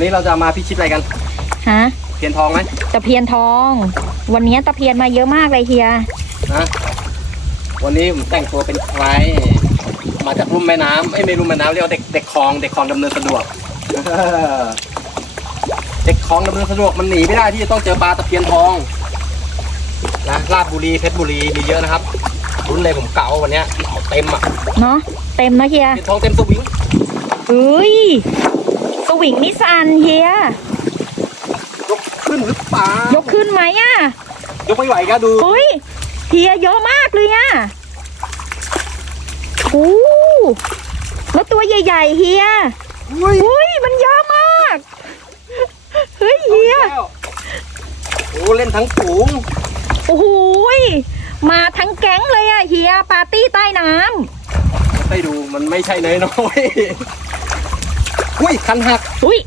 วันนี้เราจะมาพิชิตอะไรกัน ฮะเทียนทองไหมตะเพียนทอง วันนี้ตะเพียนมาเยอะมากเลยเฮีย นะวันนี้ผมแต่งตัวเป็นใครมาจากลุ่มแม่น้ำไม่ไม่ลุ่มแม่น้ำเรียกว่าเด็กเด็กคลองเด็กคลองดำเนินสะดวกเด็กคลองดำเนินสะดวกมันหนีไม่ได้ที่จะต้องเจอปลาตะเพียนทองนะลาดบุรีเพชรบุรีมีเยอะนะครับรุ่นเลยผมเก่าวันเนี้ยเต็มอะเนาะเต็มนะเฮียเทียนทองเต็มสวิงเอ้ย สวิงนิสันเฮีย ยกขึ้นหรือเปล่ายกขึ้นไหมอะยกไม่ไหวก็ดูเฮ้ยเฮียเยอะมากเลยอะโอ้แล้วตัวใหญ่ๆเฮียอุ้ยอุ้ยมันเยอะมาก เฮ้ยเฮีย แล้วโอ้เล่นทั้งฝูงโอ้โหยมาทั้งแก๊งเลยอะเฮียปาร์ตี้ใต้น้ไปดูมันไม่ใช่น้อยๆ อุ้ยคันหักอุ้ย